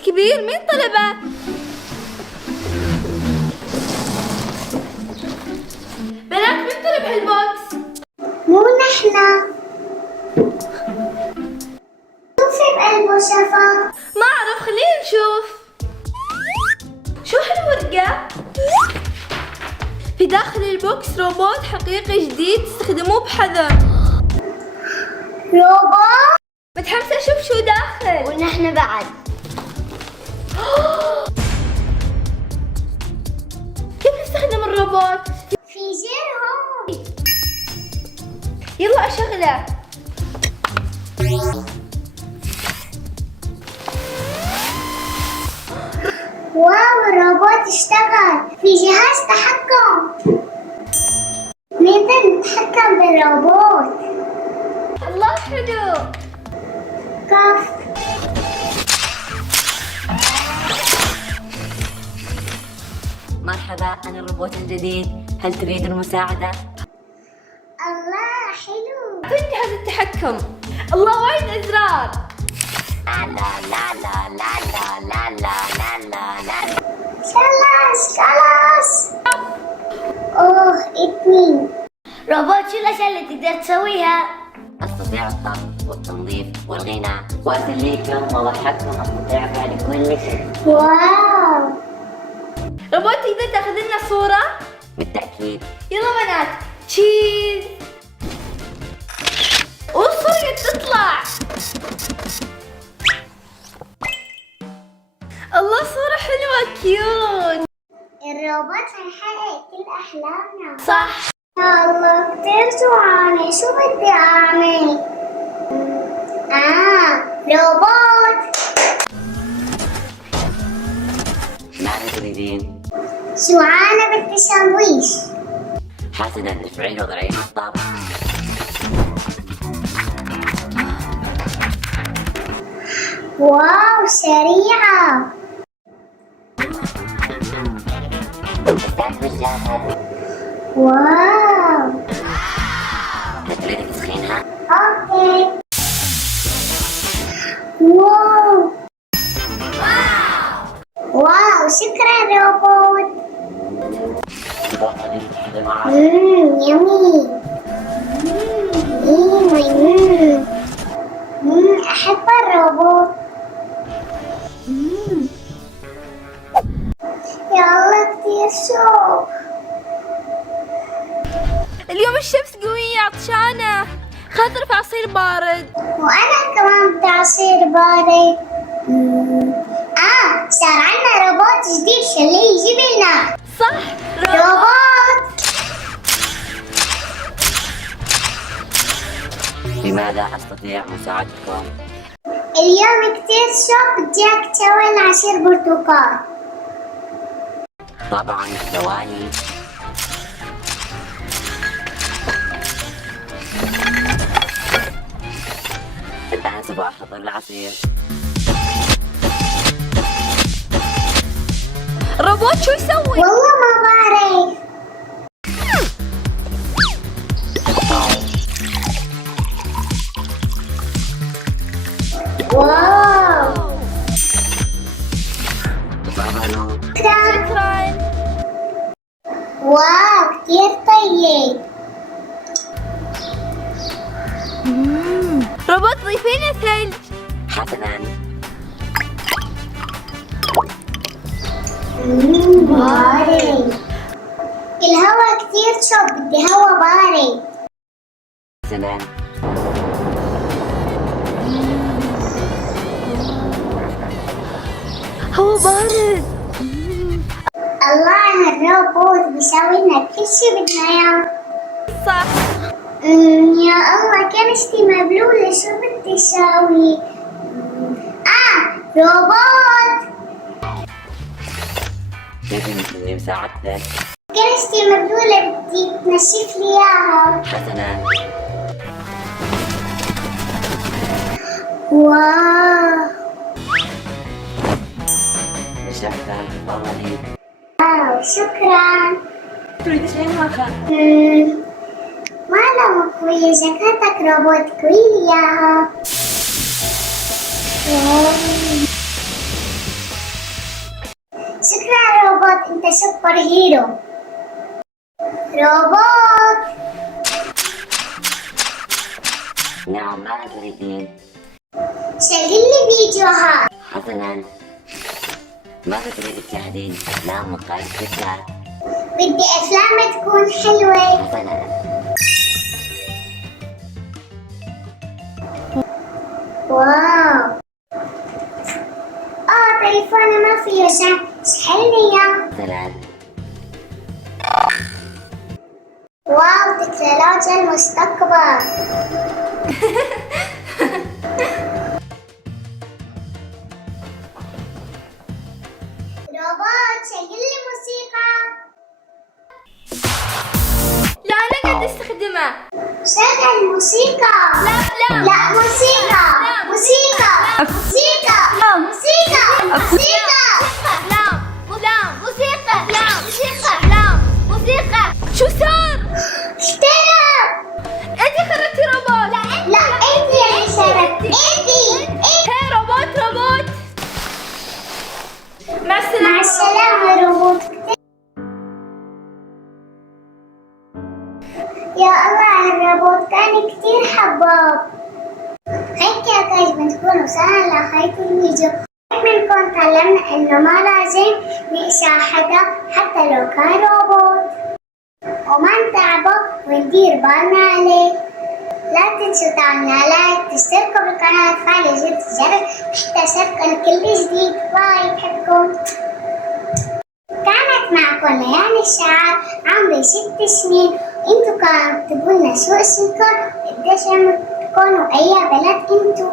بوكس كبير، مين طلبه؟ بنات مين طلب هالبوكس؟ مو نحنا. شو في بقلبه شفا؟ ما أعرف، خلينا نشوف. شو هالورقة؟ في داخل البوكس روبوت حقيقي جديد، استخدموه بحذر. روبوت؟ متحمسة أشوف شو داخل. ونحن بعد. كيف نستخدم الروبوت؟ في زر هون. يلا أشغله. واو الروبوت اشتغل. في جهاز تحكم. نقدر نتحكم بالروبوت. الله حلو. كف. مرحبا، أنا الروبوت الجديد، هل تريد المساعدة؟ الله حلو. أعطيني جهاز التحكم. الله وايد أزرار. لا لا لا لا لا لا لا لا لا لا. خلاص. اوه اتنين. روبوت شو الاشياء اللي تقدر تسويها؟ أستطيع الطبخ والتنظيف والغناء وأسليكم وأضحككم، أستطيع فعل كل شيء. واو. روبوت تقدر تاخذ لنا صورة؟ بالتأكيد. يلا بنات، تشيز. والصورة قد تطلع. الله صورة حلوة كيوت. الروبوت هيحقق كل احلامنا. صح. يا الله كتير جوعانة، شو بدي اعمل؟ روبوت. ماذا تريدين؟ جوعانة بدي ساندويش. حسنا، افعلوا ضعيف الطبخ. واو سريعة. واو. هل تريد تسخينها؟ اوكي. واو. واو شكرا روبوت. يمي. احب الروبوت. يا الله كتير شوق. اليوم الشمس قوية عطشانة، خاطر في عصير بارد. وانا كمان بدي عصير بارد. صار عنا روبوت جديد، خليه يجيب لنا. صح. روبوت. بماذا أستطيع مساعدتكم؟ اليوم كتير شوق، بدي اياك تسوي لنا عصير برتقال. طبعا، ثواني. الآن سوف أحضر العصير. روبوت شو يسوي؟ والله ما بعرف. واو. تفضلوا. شكرا. واو كتير طيب. روبوت ضيفينا ثلج. حسنا. بارد. الهواء كتير شوق، بدي هوا بارد. حسنا. هو بارد. الله هالروبوت بيسوي لنا كل شي بدنا اياه. صح. يا الله كرشتي مبلولة، شو بدي ساوي؟ روبوت. كيف يمكنني مساعدتك؟ كرشتي مبلولة، بدي تنشف لي اياها. حسنا. واو. شكرا، تفضلي. واو شكرا. تريد شيء آخر؟ ما لو قوية جاكاتك روبوت كوي لي اياها. شكرا روبوت، انت سوبر هيرو. روبوت. نعم، ماذا تريدين؟ شغل لي فيديوهات. حسنا، ماذا تريد تشاهدين؟ أفلام وقائمة فكرة؟ بدي افلام تكون حلوة. حسنا. واو. تليفوني ما فيه شحن، اشحنلي اياه. حسنا. واو، تكنولوجيا المستقبل. روبوت شغل لي موسيقى. لا أنا قد استخدمه. شغل موسيقى. لا موسيقى. موسيقى. موسيقى. موسيقى. موسيقى. شو صار؟ اشترى. انت خربتي روبوت. لا انت اللي شربت. انت. هي روبوت. مع السلامة. مع السلامة روبوت. يا الله، الروبوت كان كتير حباب. هيك يا كاج بتكون وصلنا لنهاية الفيديو. منكم تعلمنا انه ما لازم نقشع حدا حتى لو كان روبوت، وما نتعبه وندير بالنا عليه. لا تنسوا تعملوا لايك، تشتركوا بالقناة، وتفعلوا زر الجرس حتى يصلكم كل جديد. باي، بحبكم. كانت معكم ليالي الشعر، عمري 6 سنين. انتو كانوا اكتبوا لنا شو اسمكم، قديش عمركم، واي بلد انتو.